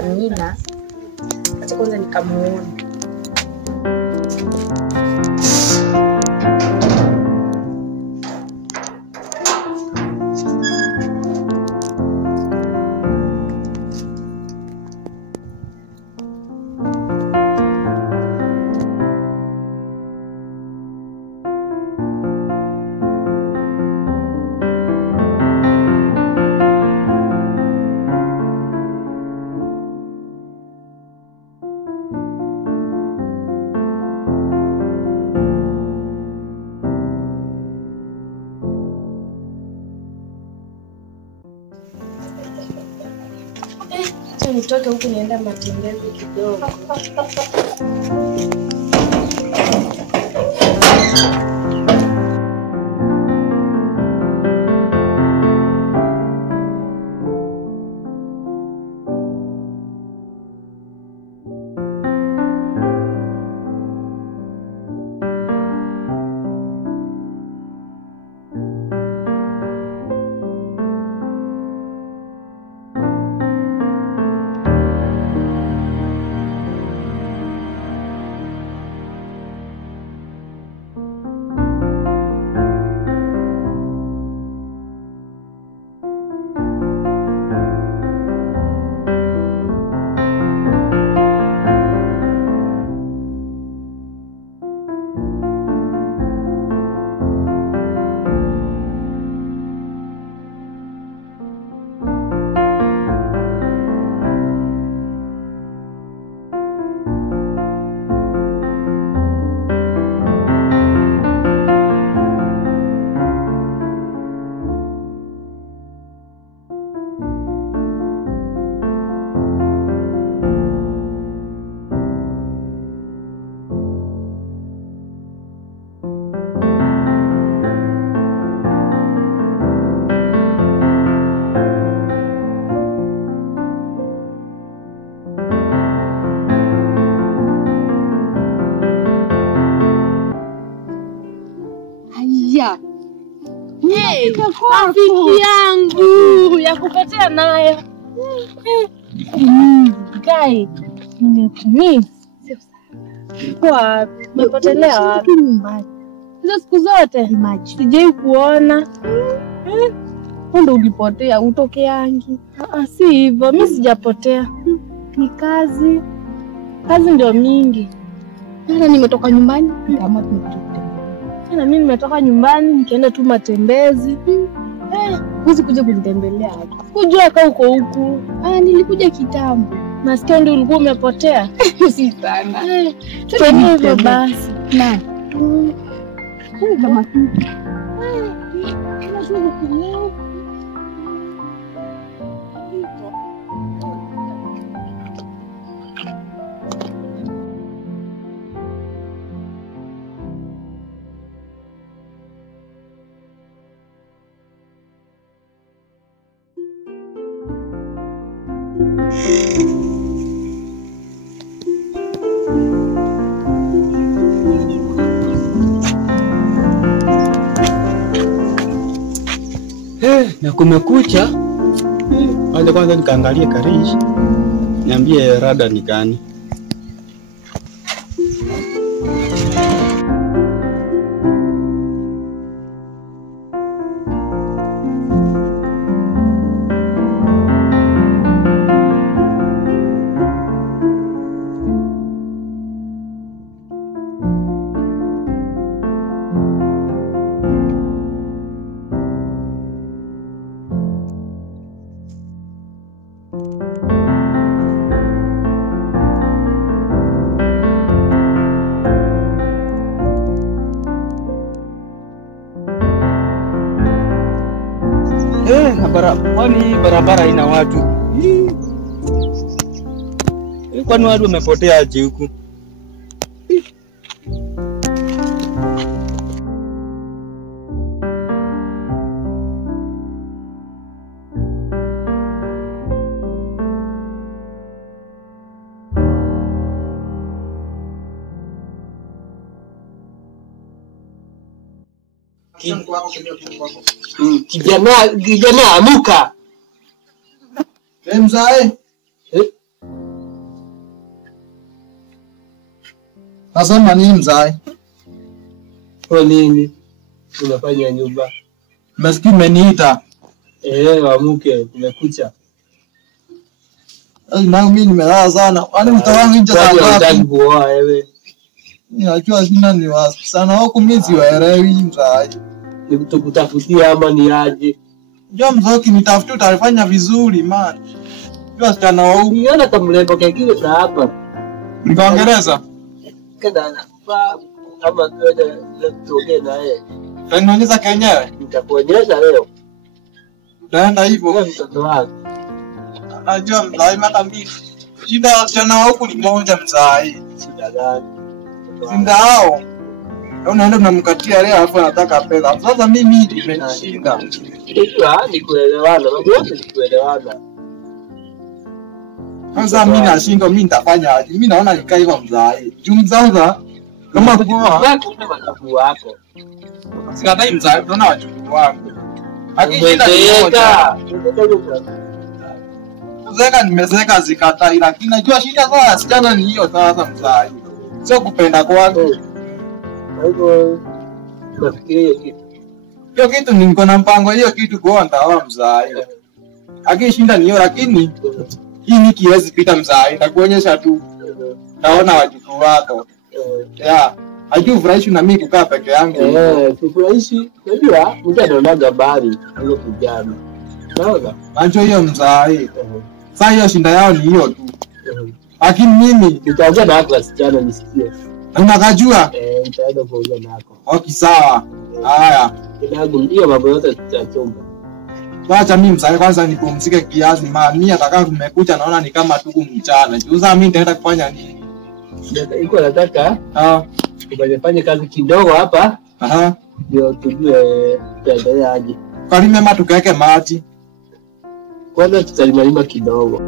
Amina. Acha kwanza nikamuone. Nitoke huku nienda matembezi kidogo. Rafiki yangu ya kupotea nayo. Kai, nimekumiss. Kwa umepotelea wapi? Hizo siku zote sijai kuona. Ndio ulipotea utokeangi. Si hivyo, mimi sijapotea. Ni kazi. Kazi ndio mingi. Hata nimetoka nyumbani kama na mimi nimetoka nyumbani nikaenda tu matembezi. Huwezi kuja kunitembelea hapa. Kujua kama uko huku. Nilikuja kitambo. Nasikia ndio ulikuwa umepotea. Si sana. Tuende hivyo basi. Na. Kama kitu. Na kumekucha. Kwanza nikaangalie Karish. Niambie rada ni gani. Kwani barabara ina watu? Kwani watu wamepotea aje huku? Kijana amuka. Mzae. Nasema nini mzai? Kwa nini? Unafanya nyumba. Maskini umeniita. Wamuke, kumekucha. Na mimi nimelala sana. Wale mtoto wangu nje saa ngapi? Unataka kuoa wewe. Ninajua sina ni sana huko mimi siwaelewi mzai. Nikutafutia ama ni aje? Njoo mzoki nitafutie utalifanya vizuri man. Njoo sana wao. Uniona kama mlembo kingine za hapa. Ni Kiingereza? Kada kama kwenda tuongee na yeye. Tunaonyesha kenyewe. Nitakuonyesha leo. Naenda hivyo. Wewe mtoto wangu. Najua mzai mata mimi. Shida sana huko ni moja mzai. Shida gani? Sinda hao. Unaenda unamkatia leo alafu anataka pesa. Sasa mimi nimeshinda. Hiyo ni kuelewana. Mambo yote ni kuelewana. Sasa mimi nashinda mimi nitafanya aje? Mimi naona nikaa hivyo mzai. Jumzaza kama kwa Kumbe watafu wako. sikatai mzai, tunaona wajukuu wangu. Akishinda ni moja. Kuzeka nimezeka zikatai, lakini najua shida sasa sichana ni hiyo sasa mzai. Sio kupenda kwangu. Kwa hivyo nafikiria kitu. Hiyo kitu niko na mpango hiyo kitu kwa nitaoa mzai. Akishinda ni hiyo lakini hii wiki haiwezi pita mzai, nitakuonyesha tu. Naona wajukuu wako. Hajui furahishi na mimi kukaa peke yangu. Sifurahishi. Unajua mtu anaonaga mbali hiyo kijana. Naona? Macho hiyo mzai. Sasa hiyo shinda yao ni hiyo tu. Lakini mimi nitaanza na watu wasichana nisikie. Unakajua? Nitaenda kuongea nako. Okay sawa. Haya. Kidogo hiyo mambo yote tutachomba. Wacha mimi mzai kwanza nipumzike kiasi maana mimi atakaa kumekucha naona ni kama tuku mchana. Sasa mimi nitaenda kufanya nini? Iko nataka tufanye kazi kidogo hapa. Ndio tujue tutaendelea aje. Kalime mama tukaweke maji. Kwanza tutalima kidogo.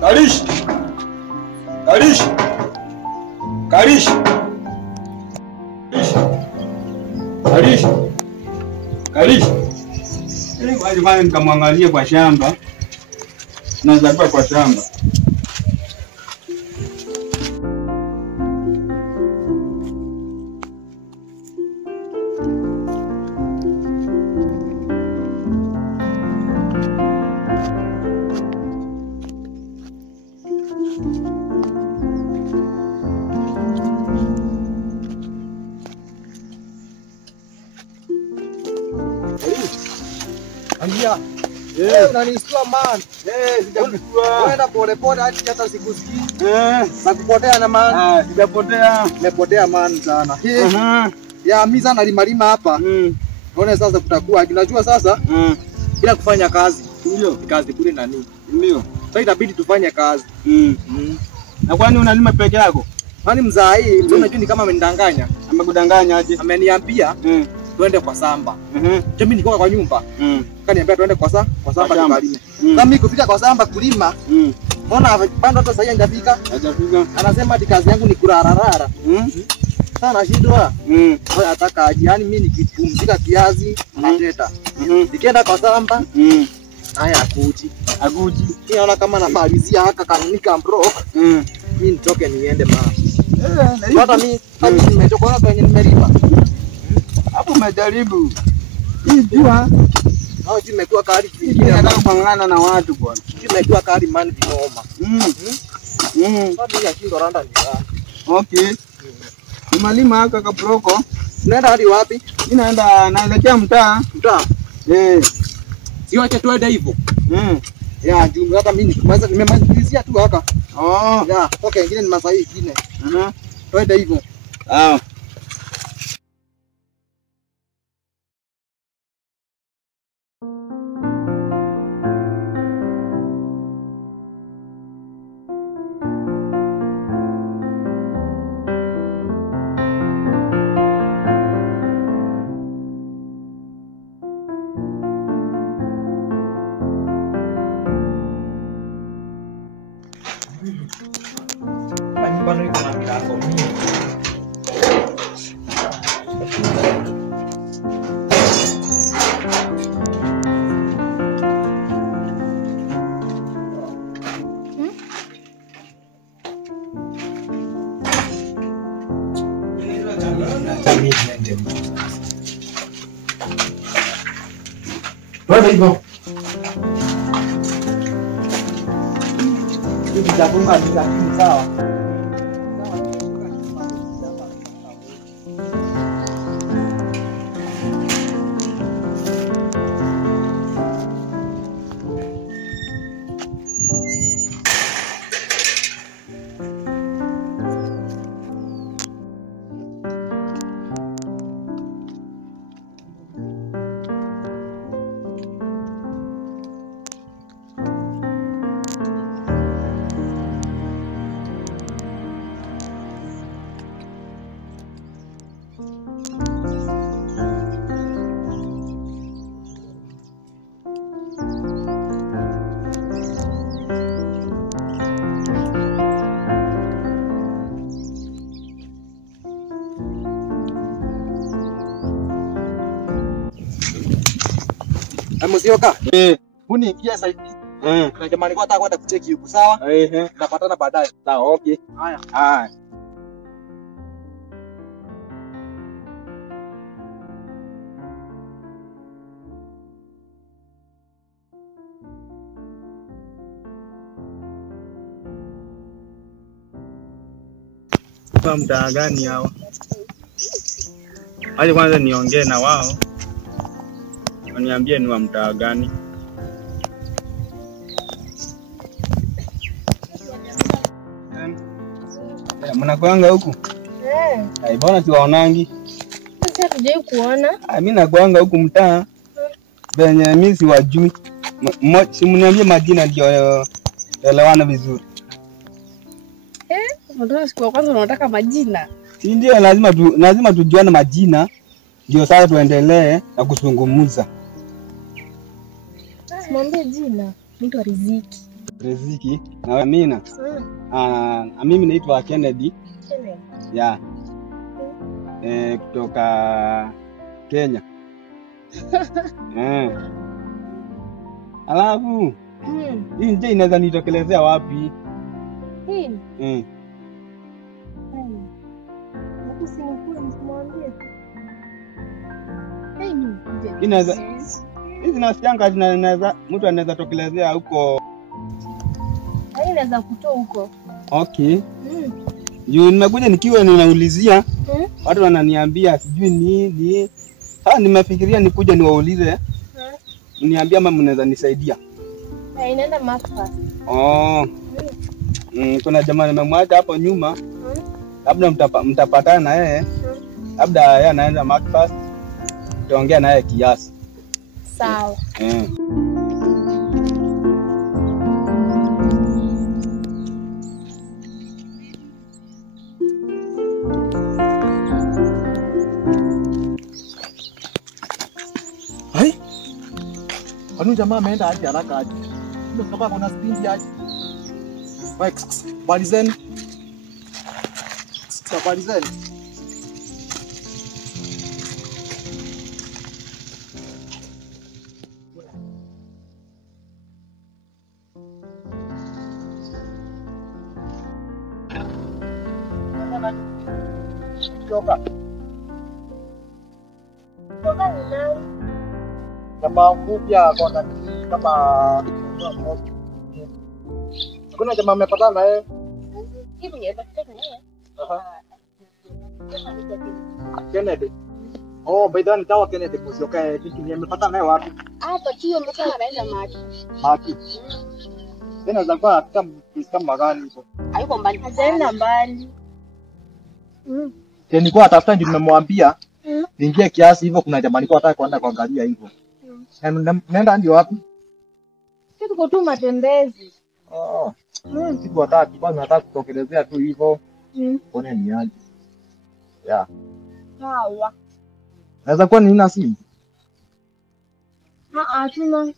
Karish! Karish! Karish! Karish! Karish! Waje nikamwangalie kwa shamba. Nazaliwa kwa shamba. Angia. Unanistua man. Sijamjua. Wewe pole pole hata sikusikii. Nakupotea na man. Sijapotea. Nimepotea man sana. Ya mimi sana limalima hapa. Unaona sasa kutakuwa kinajua sasa. Bila kufanya kazi. Ndio. Kazi kule nani? Ndio. Sasa itabidi tufanye kazi. Na kwani unalima peke yako? Kwani mzai, mzee unajua ni kama amenidanganya. Amekudanganya aje? Ameniambia twende kwa samba. Mimi niko kwa nyumba. Kaniambia twende kwa samba tukalime. Sasa mimi kufika kwa samba kulima. Mbona bado hata sasa hajafika? Hajafika. Anasema ati kazi yangu ni kurararara. Sana shidwa. Wewe ataka aje? Yaani mimi nikipumzika kiasi nateta. Nikienda kwa samba. Haya akuji. Akuji. Mimi naona kama namalizia haka kanika bro. Mimi nitoke niende hata mimi nimechoka kwenye nimelipa. Hapo umejaribu. Hii jua. Hao imekuwa kali Kingine nataka kuangana na watu bwana. Imekuwa kali man vinoma. Bado ya shindo randa ni sana. Okay. Nimalima haka kabroko. Unaenda hadi wapi? Mimi naelekea mtaa. Mtaa. Sio acha tuende hivyo. Ya juu hata mimi nimemalizia tu haka. Ya, okay, ingine ni masaa ingine. Tuende hivyo. Nyumbani iko na milango mingi. Wewe hivyo. Hivi japunga ni sawa. Msioka. Uniingia sasa hivi. Na jamani kwa nataka kwenda kucheki huko sawa? Tunapatana baadaye. Sawa, okay. Haya. Kwa mtaa gani hawa? Aje kwanza niongee na wao. Waniambie ni wa mtaa gani. Mnakuanga huku? Mbona siwaonangi? Sasa tujai kuona. Mimi nakuanga huku mtaa. Benye mimi siwajui. Simniambie majina ndio elewana vizuri. Ndio siku ya kwanza unataka majina. Si ndio lazima tujuane majina ndio sasa tuendelee na kuzungumza. Mwambie jina. Naitwa Riziki. Riziki na Amina. Mimi naitwa Kennedy. Ya. Kutoka Kenya. Alafu hii nje inaweza nitokelezea wapi? Inaweza hizi nasikianga zinaweza mtu anaweza tokelezea huko. Inaweza kutoa huko. Okay. Nimekuja nikiwa ninaulizia watu wananiambia sijui ni nimefikiria nikuja niwaulize. Niambia ama mnaweza nisaidia. Inaenda Macfast. Kuna jamaa nimemwacha hapo nyuma. Labda mtapatana na yeye. Labda yeye anaenda Macfast. Tutaongea naye kiasi. Sawa. Hai? Kwani jamaa ameenda hadi haraka hadi? Ndio kama kuna spindi hadi. Balizeni. Balizeni. kutoka. Kutoka ni nani? Jamaa mpya kona kama kuna jamaa mmepatana na yeye. Hivi ni patana naye. Kennedy. Oh, by the way nitawa Kennedy kusioka kitu nimepatana naye wapi? Hapa tu mtaka anaenda maji. Maki. Tena zalikuwa kama gani hizo? Hayuko mbali. Hajaenda mbali. Nilikuwa atafuta ndio nimemwambia. Niingie kiasi hivyo kuna jamaa nilikuwa nataka kwenda kuangalia hivyo. Naenda ndio wapi? Tuko tu matembezi. Oh. Siku watatu kwanza nataka kutokelezea tu hivyo.One ni aje. Yeah. Sawa. Naweza kuwa nina simu. Tuna